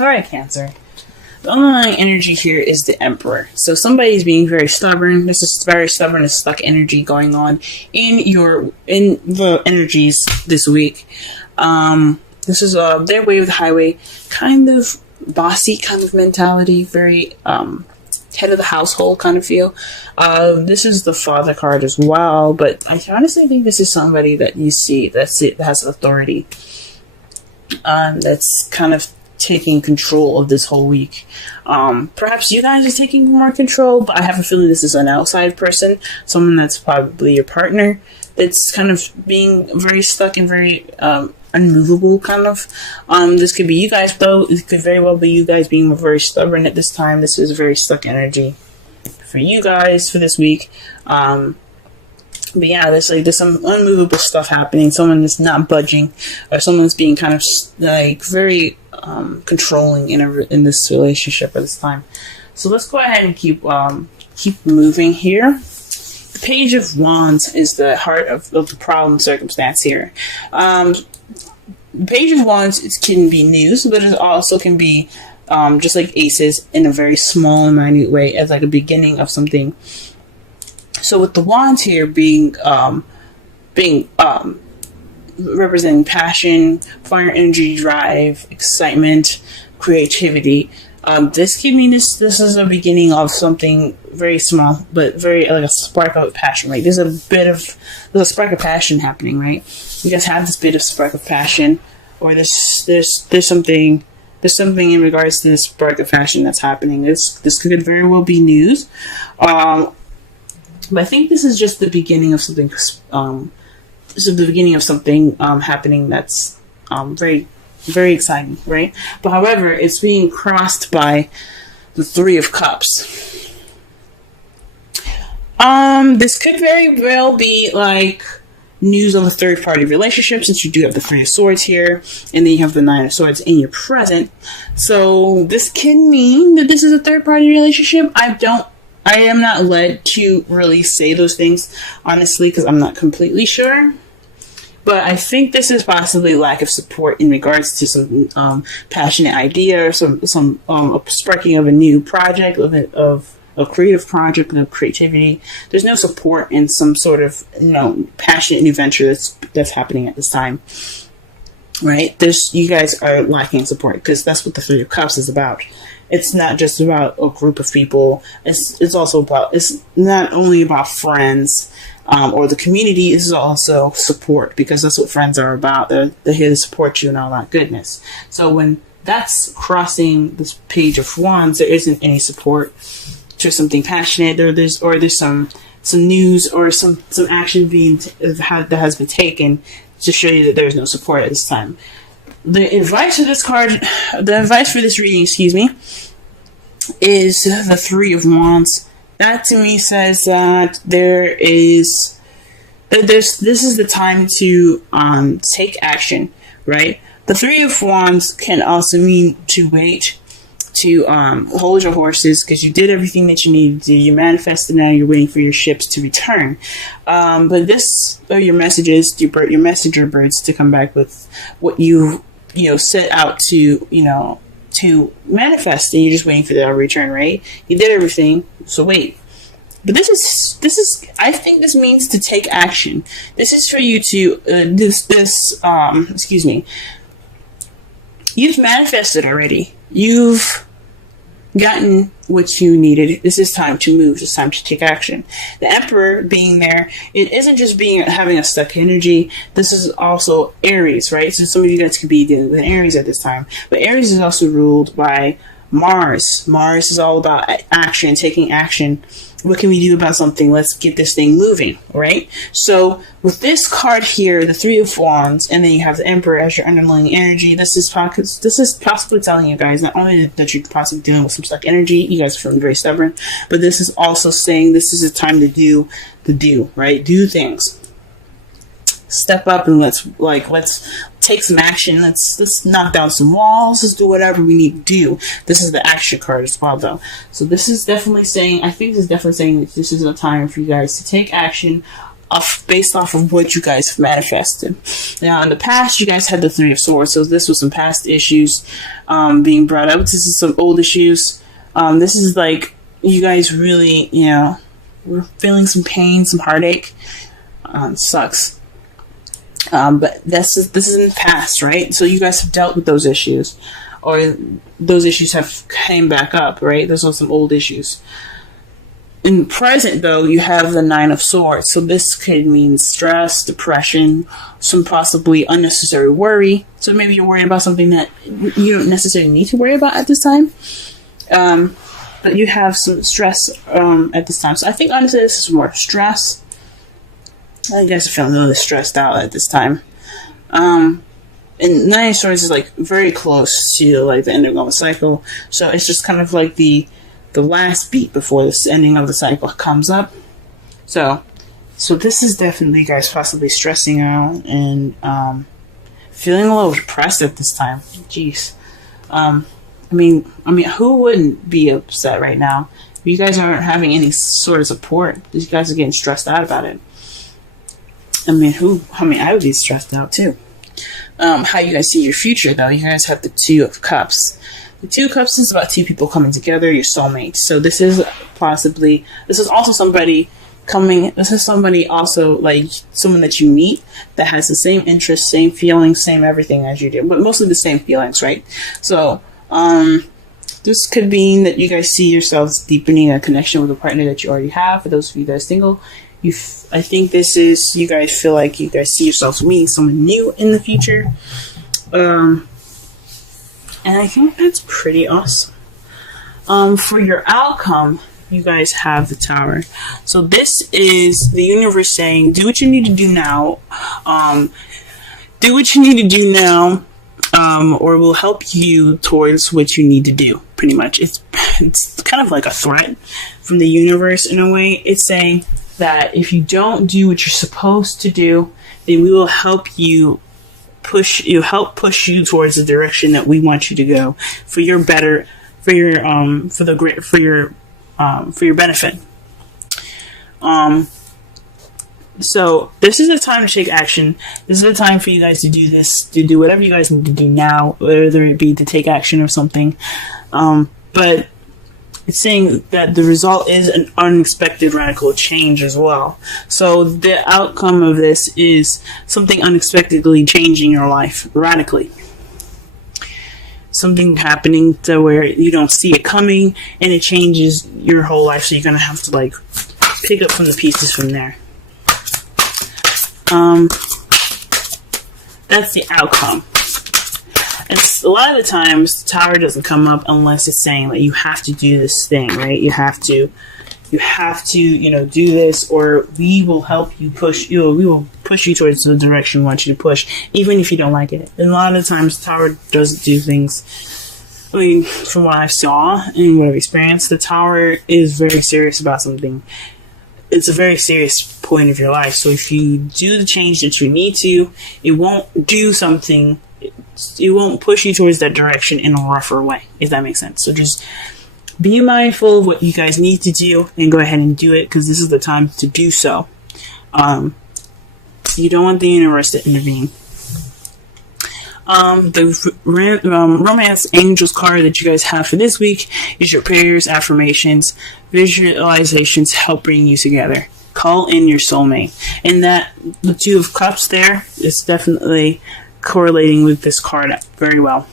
Alright, Cancer. The underlying energy here is the Emperor. So somebody's being very stubborn. This is very stubborn and stuck energy going on in the energies this week. This is their way of the highway, kind of bossy kind of mentality, very head of the household kind of feel. This is the Father card as well, but I honestly think this is somebody that you see that has authority. That's kind of taking control of this whole week. Perhaps you guys are taking more control, but I have a feeling this is an outside person, someone that's probably your partner, that's kind of being very stuck and very unmovable kind of. This could be you guys though. It could very well be you guys being very stubborn at this time. This is a very stuck energy for you guys for this week. But yeah, there's some unmovable stuff happening. Someone that's not budging, or someone's being kind of like very controlling in this relationship at this time. So let's go ahead and keep moving here. The Page of Wands is the heart of the problem circumstance here. The Page of Wands can be news, but it also can be just like aces in a very small and minute way, as like a beginning of something. So with the wands here being representing passion, fire, energy, drive, excitement, creativity, this could mean this is a beginning of something very small, but very like a spark of passion. Right, there's a spark of passion happening. Right, you guys have this bit of spark of passion, or there's something in regards to this spark of passion that's happening. This could very well be news. But I think this is just the beginning of something. This is the beginning of something happening that's very, very exciting, right? But however, it's being crossed by the Three of Cups. This could very well be like news of a third-party relationship, since you do have the Three of Swords here, and then you have the Nine of Swords in your present. So this can mean that this is a third-party relationship. I am not led to really say those things, honestly, because I'm not completely sure. But I think this is possibly lack of support in regards to some passionate idea, or some sparking of a new project, of a creative project, of creativity. There's no support in some sort of passionate new venture that's happening at this time. Right? You guys are lacking support, because that's what the Three of Cups is about. It's not just about a group of people. It's not only about friends or the community. This is also support, because that's what friends are about. They're here to support you and all that goodness. So when that's crossing this Page of Wands, there isn't any support to something passionate. There's some news or some action that has been taken to show you that there's no support at this time. The advice for this reading, is the Three of Wands. That to me says that this is the time to take action, right? The Three of Wands can also mean to wait, to hold your horses, because you did everything that you needed to do. You manifested, now you're waiting for your ships to return. But this are your messages, your messenger birds, to come back with what you set out to manifest, and you're just waiting for their return, right? You did everything, so wait. But this is I think this means to take action. This is for you to you've manifested already. You've gotten what you needed. This is time to move. It's time to take action. The Emperor being there, it isn't just having a stuck energy. This is also Aries, right? So some of you guys could be dealing with Aries at this time. But Aries is also ruled by Mars. Mars is all about action, taking action. What can we do about something? Let's get this thing moving, right? So with this card here, the Three of Wands, and then you have the Emperor as your underlying energy, this is possibly telling you guys not only that you're possibly dealing with some stuck energy, you guys are feeling very stubborn, but this is also saying this is a time to do, right? Do things. Step up and let's take some action. Let's knock down some walls. Let's do whatever we need to do. This is the action card as well, though. So this is definitely saying, I think this is definitely saying that this is a time for you guys to take action based off of what you guys have manifested. Now, in the past, you guys had the Three of Swords, so this was some past issues being brought up. This is some old issues. This is like you guys really, we're feeling some pain, some heartache. Sucks. But this is in the past, right? So you guys have dealt with those issues, or those issues have came back up, right? Those are some old issues. In the present, though, you have the Nine of Swords. So this could mean stress, depression, some possibly unnecessary worry. So maybe you're worried about something that you don't necessarily need to worry about at this time. But you have some stress at this time. So I think, honestly, this is more stress. I guys are feeling a little stressed out at this time. And Nine of Swords is like very close to like the ending of a cycle. So it's just kind of like the last beat before this ending of the cycle comes up. So this is definitely you guys possibly stressing out and feeling a little depressed at this time. Jeez. I mean, who wouldn't be upset right now? You guys aren't having any sort of support. These guys are getting stressed out about it. I would be stressed out too. How you guys see your future, though? You guys have the Two of Cups. The Two of Cups is about two people coming together, your soulmates. So this is also somebody also like someone that you meet that has the same interests, same feelings, same everything as you do, but mostly the same feelings, right? So, this could mean that you guys see yourselves deepening a connection with a partner that you already have. For those of you that are single, I think this is, you guys feel like you guys see yourselves meeting someone new in the future. And I think that's pretty awesome. For your outcome, you guys have the Tower. So this is the universe saying, do what you need to do now. Do what you need to do now, or we'll help you towards what you need to do. Pretty much. It's kind of like a threat from the universe in a way. It's saying that if you don't do what you're supposed to do, then we will help you push you towards the direction that we want you to go for your benefit. So this is a time to take action. This is a time for you guys to do this, to do whatever you guys need to do now, whether it be to take action or something. But it's saying that the result is an unexpected radical change as well. So the outcome of this is something unexpectedly changing your life radically. Something happening to where you don't see it coming and it changes your whole life. So you're going to have to like pick up from the pieces from there. That's the outcome. And a lot of the times, the Tower doesn't come up unless it's saying that you have to do this thing, right? You have to, do this, or we will help you push. We will push you towards the direction we want you to push, even if you don't like it. And a lot of the times, the Tower doesn't do things. I mean, from what I saw and what I've experienced, the Tower is very serious about something. It's a very serious point of your life. So if you do the change that you need to, it won't do something. It won't push you towards that direction in a rougher way, if that makes sense. So just be mindful of what you guys need to do and go ahead and do it, because this is the time to do so. You don't want the universe to intervene. The romance angels card that you guys have for this week is your prayers, affirmations, visualizations help bring you together. Call in your soulmate. And that the Two of Cups there is definitely correlating with this card very well.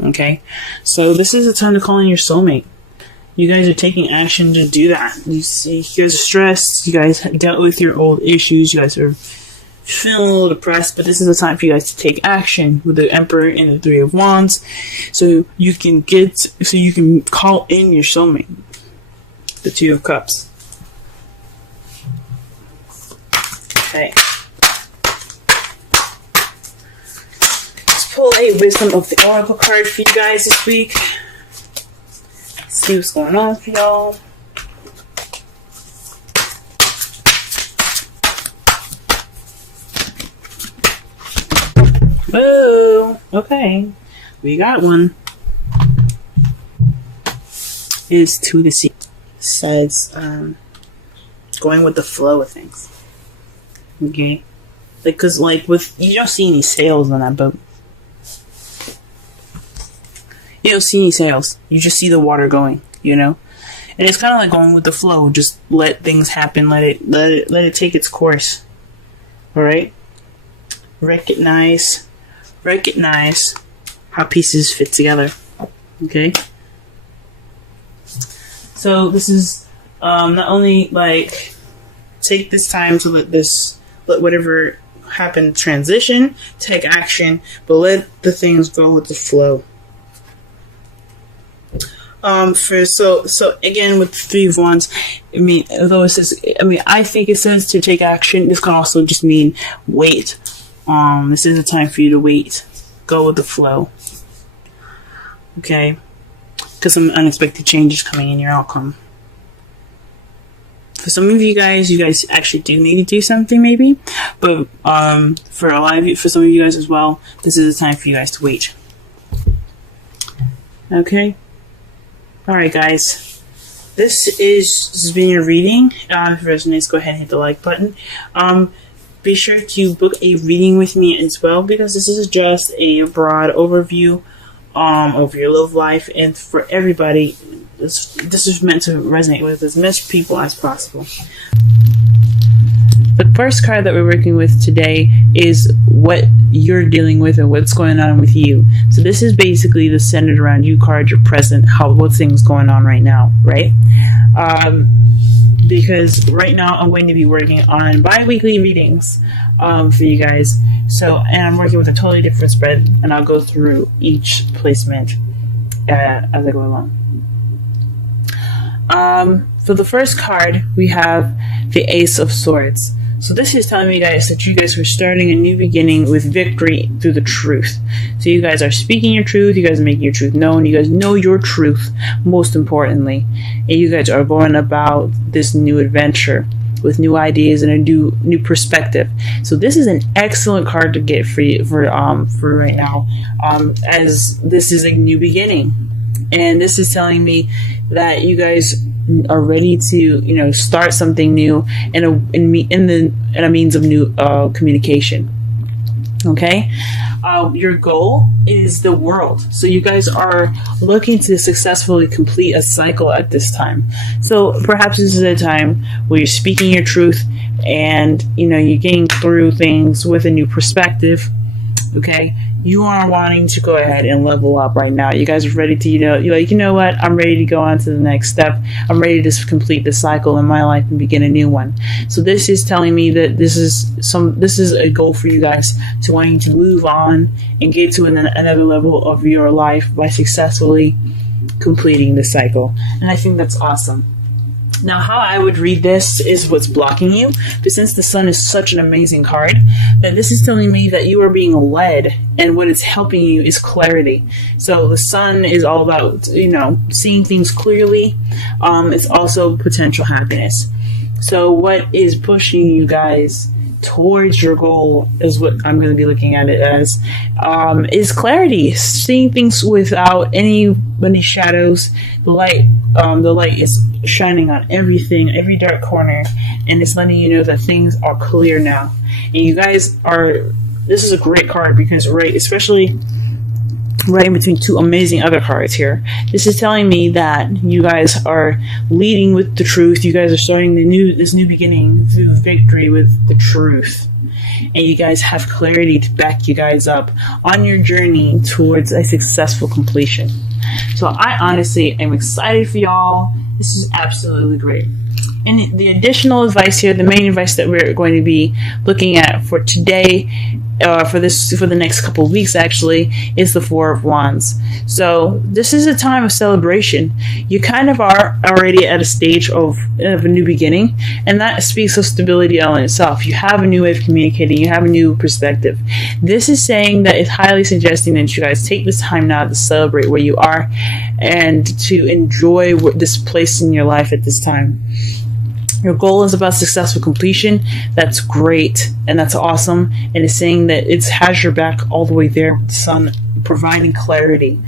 Okay, so this is the time to call in your soulmate. You guys are taking action to do that. You guys are stressed. You guys dealt with your old issues. You guys are feeling a little depressed, but this is the time for you guys to take action with the Emperor and the Three of Wands, so you can call in your soulmate. The Two of Cups. Okay. Let's pull a Wisdom of the Oracle card for you guys this week. Let's see what's going on for y'all. Whoa! Okay. We got one. Is to the sea. Says, going with the flow of things. Okay, like, cause like you don't see any sails on that boat. You don't see any sails. You just see the water going. And it's kind of like going with the flow. Just let things happen. Let it take its course. All right. Recognize how pieces fit together. Okay. So this is not only like take this time to let whatever happen transition, take action, but let the things go with the flow. So again with the Three of Wands, although it says, I think it says to take action. This can also just mean wait. This is a time for you to wait. Go with the flow. Okay, because some unexpected changes coming in your outcome. For some of you guys actually do need to do something, maybe. But for a lot of you, for some of you guys as well, this is a time for you guys to wait. Okay. All right, guys. This has been your reading. If it resonates, go ahead and hit the like button. Be sure to book a reading with me as well, because this is just a broad overview of your love life, and for everybody, this is meant to resonate with as much people as possible. The first card that we're working with today is what you're dealing with and what's going on with you. So this is basically the centered around you card, your present, what things going on right now, right? Because right now I'm going to be working on bi-weekly readings for you guys. And I'm working with a totally different spread, and I'll go through each placement as I go along. For the first card, we have the Ace of Swords. So this is telling me, guys, that you guys are starting a new beginning with victory through the truth. So you guys are speaking your truth. You guys are making your truth known. You guys know your truth, most importantly. And you guys are going about this new adventure with new ideas and a new perspective. So this is an excellent card to get for you for right now, as this is a new beginning. And this is telling me that you guys are ready to, start something new in a means of new communication. Okay, your goal is the world. So you guys are looking to successfully complete a cycle at this time. So perhaps this is a time where you're speaking your truth, and you're getting through things with a new perspective. Okay, you are wanting to go ahead and level up right now. You guys are ready to, you're like, you know what? I'm ready to go on to the next step. I'm ready to complete the cycle in my life and begin a new one. So this is telling me that this is a goal for you guys to wanting to move on and get to another level of your life by successfully completing the cycle. And I think that's awesome. Now, how I would read this is what's blocking you. But since the Sun is such an amazing card, that this is telling me that you are being led, and what it's helping you is clarity. So the Sun is all about, seeing things clearly. It's also potential happiness. So what is pushing you guys towards your goal is what I'm going to be looking at it as, is clarity, seeing things without any shadows. The light is shining on everything, every dark corner, and it's letting you know that things are clear now. And you guys this is a great card because especially right in between two amazing other cards here, this is telling me that you guys are leading with the truth. You guys are starting this new beginning through victory with the truth, and you guys have clarity to back you guys up on your journey towards a successful completion. So I honestly am excited for y'all. This is absolutely great. And the additional advice here, the main advice that we're going to be looking at for today, for the next couple of weeks actually, is the Four of Wands. So this is a time of celebration. You kind of are already at a stage of a new beginning, and that speaks of stability all in itself. You have a new way of communicating. You have a new perspective. This is saying that it's highly suggesting that you guys take this time now to celebrate where you are and to enjoy this place in your life at this time. Your goal is about successful completion. That's great, and that's awesome. And it's saying that it has your back all the way there with the Sun providing clarity.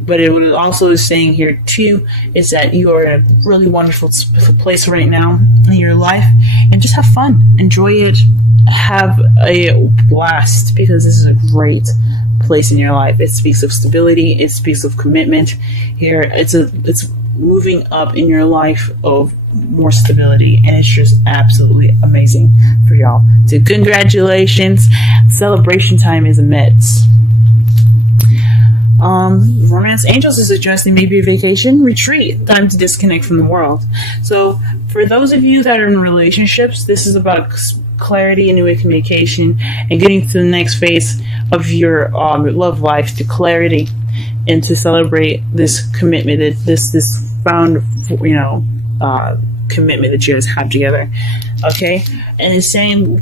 But what it also is saying here too is that you are in a really wonderful place right now in your life, and just have fun, enjoy it, have a blast, because this is a great place in your life. It speaks of stability. It speaks of commitment. Here, it's moving up in your life of more stability, and it's just absolutely amazing for y'all. So congratulations. Celebration time is amidst. Romance Angels is suggesting maybe a vacation retreat, time to disconnect from the world. So for those of you that are in relationships, this is about clarity and new communication and getting to the next phase of your love life, to clarity, and to celebrate this commitment, this found commitment that you guys have together. Okay, and it's saying,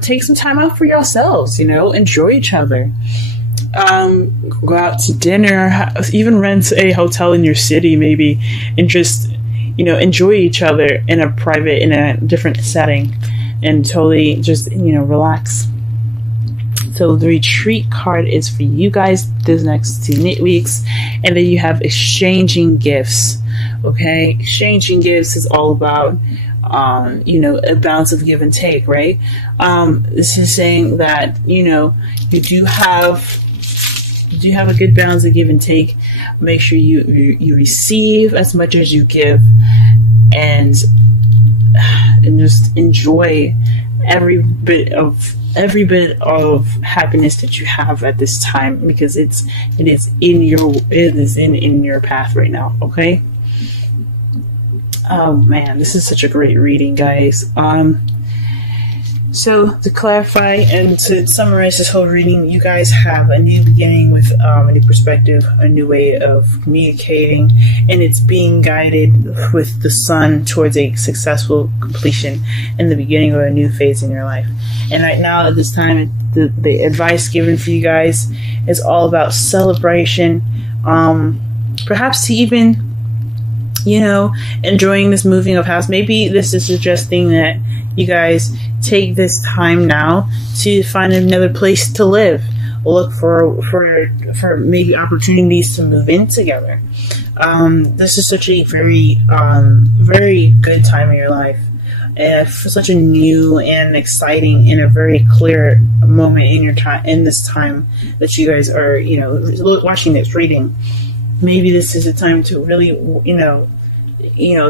take some time out for yourselves, enjoy each other. Go out to dinner, even rent a hotel in your city maybe, and just enjoy each other in a different setting, and totally just relax. So the retreat card is for you guys this next 2 weeks, and then you have exchanging gifts. Okay, exchanging gifts is all about a balance of give and take, right? This is saying that you do have a good balance of give and take. Make sure you receive as much as you give, and just enjoy every bit of happiness that you have at this time, because it is in your path right now. Okay. Oh man, this is such a great reading, guys. So to clarify and to summarize this whole reading, you guys have a new beginning with a new perspective, a new way of communicating, and it's being guided with the sun towards a successful completion and the beginning of a new phase in your life. And right now, at this time, the advice given for you guys is all about celebration, perhaps to even enjoying this moving of house. Maybe this is suggesting that you guys take this time now to find another place to live. Look for maybe opportunities to move in together. This is such a very very good time in your life, and for such a new and exciting and a very clear moment in your time, in this time that you guys are watching this reading. Maybe this is a time to really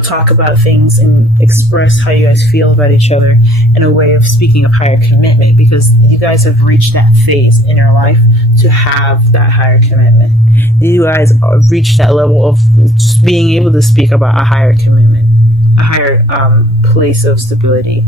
talk about things and express how you guys feel about each other in a way of speaking of higher commitment, because you guys have reached that phase in your life to have that higher commitment. You guys have reached that level of just being able to speak about a higher commitment, a higher place of stability.